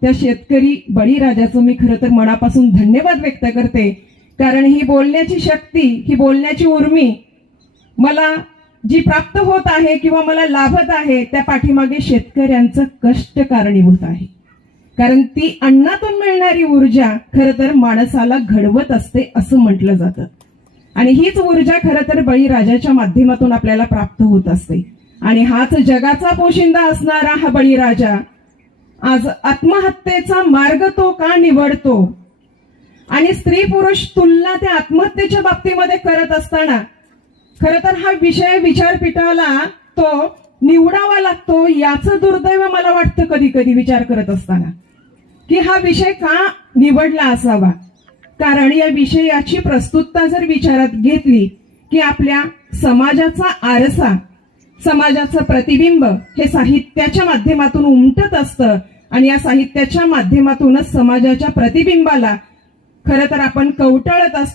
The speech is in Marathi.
त्या शेतकरी बळीराजाचं मी खरं तर मनापासून धन्यवाद व्यक्त करते. कारण ही बोलण्याची शक्ती ही बोलण्याची उर्मी मला जी प्राप्त होत आहे किंवा मला लाभत आहे त्या पाठीमागे शेतकऱ्यांचं कष्ट कारणीभूत आहे. कारण ती अन्नातून मिळणारी ऊर्जा खरं तर माणसाला घडवत असते असं म्हटलं जातं. आणि हीच ऊर्जा खरं तर बळीराजाच्या माध्यमातून आपल्याला प्राप्त होत असते. आणि हाच जगाचा पोशिंदा असणारा हा बळीराजा आज आत्महत्येचा मार्ग तो का निवडतो? आणि स्त्री पुरुष तुलना त्या आत्महत्येच्या बाबतीमध्ये करत असताना खर तर हा विषय विचारपीठाला तो निवडावा लागतो याचं दुर्दैव मला वाटतं कधी कधी विचार करत असताना. की हा विषय का निवडला असावा? कारण या विषयाची प्रस्तुतता जर विचारात घेतली की आपल्या समाजाचा आरसा समाजाचं प्रतिबिंब हे साहित्याच्या माध्यमातून उमटत असतं. आणि या साहित्याच्या माध्यमातूनच समाजाच्या प्रतिबिंबाला खरं तर आपण कवटाळत असतो.